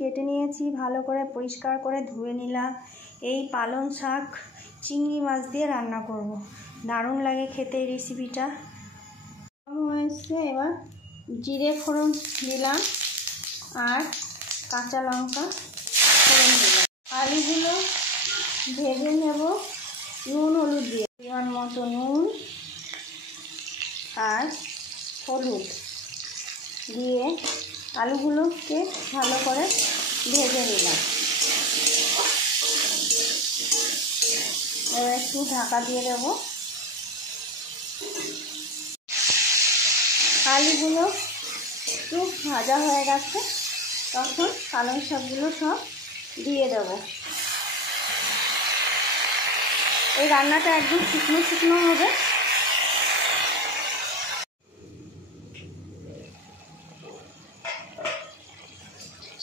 কেটে নিয়েছি, ভালো করে পরিষ্কার করে ধুয়ে নিলাম। এই পালং শাক চিংড়ি মাছ দিয়ে রান্না করব, দারুণ লাগে খেতে এই রেসিপিটা। হয়েছে, এবার জিরে ফোড়ন দিলাম আর কাঁচা লঙ্কা ফোড়ন দিলাম। আলুগুলো ভেজে নেব নুন হলুদ দিয়ে, পরিমাণ মতো নুন আর হলুদ দিয়ে আলুগুলোকে ভালো করে ভেজে নিলাম। এবার একটু ঢাকা দিয়ে দেব। আলুগুলো একটু ভাজা হয়ে গেছে, তখন পালং শাকগুলো সব দিয়ে দেব। এই রান্নাটা একদম শুকনো শুকনো হবে।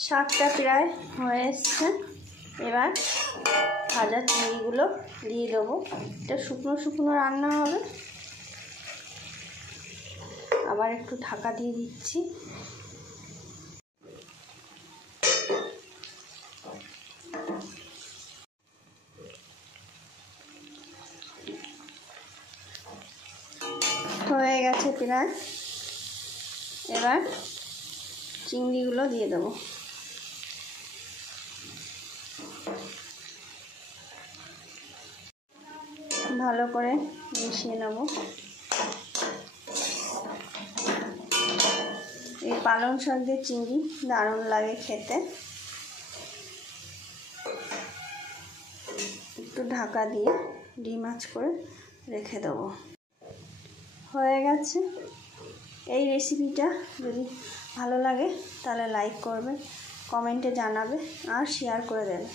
শাকটা প্রায় হয়ে এসছে, এবার ভাজা চিংড়িগুলো দিয়ে দেবো। এটা শুকনো শুকনো রান্না হবে। আবার একটু ঢাকা দিয়ে দিচ্ছি। হয়ে গেছে প্রায়, এবার চিংড়িগুলো দিয়ে দেবো। ভালো করে মিশিয়ে নেব। এই পালং শাক দিয়ে চিংড়ি দারুণ লাগে খেতে। একটু ঢাকা দিয়ে ডিম আঁচ করে রেখে দেবো। হয়ে গেছে। এই রেসিপিটা যদি ভালো লাগে তাহলে লাইক করবে, কমেন্টে জানাবে আর শেয়ার করে দেবে।